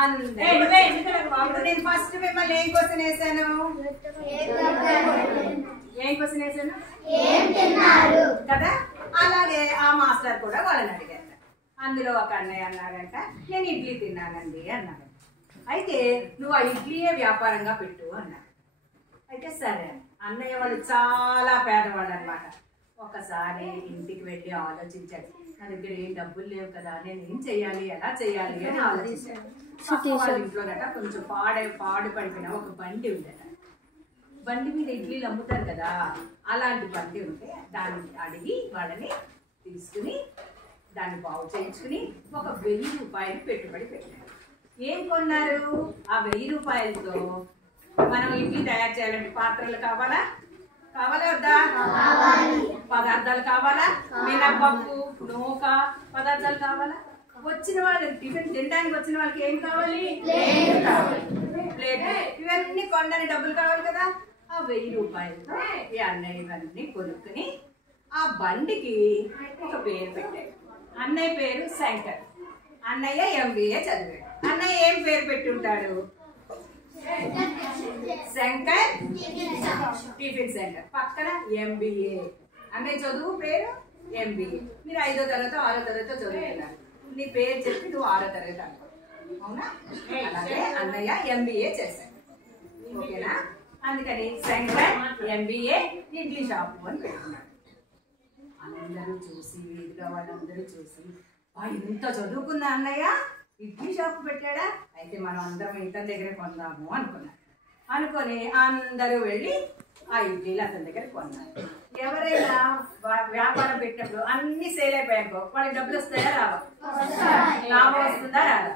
నేను ఫస్ట్ మిమ్మల్ని ఏం క్వశ్చన్ వేసాను? ఏం క్వశ్చన్ వేసాను కదా? అలాగే ఆ మాస్టర్ కూడా వాళ్ళని అడిగారు. అందులో ఒక అన్నయ్య అన్నారంట, నేను ఇడ్లీ తిన్నానండి అన్నాడు. అయితే నువ్వు ఆ ఇడ్లీయే వ్యాపారంగా పెట్టు అన్నాడు. అయితే సరే, అన్నయ్య వాళ్ళు చాలా పేదవాళ్ళు అనమాట. ఒకసారి ఇంటికి వెళ్ళి ఆలోచించాడు, నా దగ్గర ఏం డబ్బులు లేవు కదా, నేను ఏం చెయ్యాలి, ఎలా చెయ్యాలి అని ఆలోచించాడు. వాళ్ళ ఇంట్లోనట కొంచెం పాడు పడిపోయిన ఒక బండి ఉండట. బండి మీద ఇడ్లీలు అమ్ముతారు కదా, అలాంటి బండి ఉంటే దాన్ని అడిగి వాళ్ళని తీసుకుని దాన్ని బాగు చేయించుకుని ఒక 1000 రూపాయలు పెట్టుబడి పెట్టారు. ఏం కొన్నారు? ఆ 1000 రూపాయలతో మనం ఇడ్లీ తయారు చేయాలంటే పాత్రలు కావాలా వద్దా? పదార్థాలు కావాలా? మినపప్పు, నూక పదార్థాలు కావాలా? వచ్చిన వాళ్ళు టిఫిన్ తినడానికి వచ్చిన వాళ్ళకి ఏం కావాలి? ప్లేట్. ఇవన్నీ కొనడానికి డబ్బులు కావాలి కదా. ఆ 1000 రూపాయలతో ఈ అన్నయ్య ఇవన్నీ కొనుక్కుని ఆ బండికి ఒక పేరు పెట్టాడు. అన్నయ్య పేరు శంకర్. అన్నయ్య MBA చదివాడు. అన్నయ్య ఏం పేరు పెట్టుంటాడు? Shankar tiffin centre. పక్కన MBA. అన్నయ్య చదువు పేరు MBA. మీరు 5వ తరగతి 6వ తరగతి చదువుతున్నారు. నీ పేరు చెప్పి నువ్వు 6వ తరగతి అనుకో, అవునా? అలాగే అన్నయ్య MBA చేశాడు, ఓకేనా? అందుకని శంకర్ MBA ఇడ్లీ షాపు అని పెట్టుకున్నాడు. అందరూ చూసి, వీధిలో వాళ్ళందరూ చూసి, ఇంత చదువుకున్న అన్నయ్య ఇడ్లీ షాపు పెట్టాడా, అయితే మనం అందరం ఇతని దగ్గర కొందాము అనుకొని అందరూ వెళ్ళి ఆ ఇడ్లీలు అతని దగ్గర కొన్నారు. ఎవరైనా వ్యాపారం పెట్టినప్పుడు అన్ని సేల్ అయిపోయాకో వాళ్ళకి డబ్బులు వస్తాయా రావా? లాభం వస్తుందా రాదా?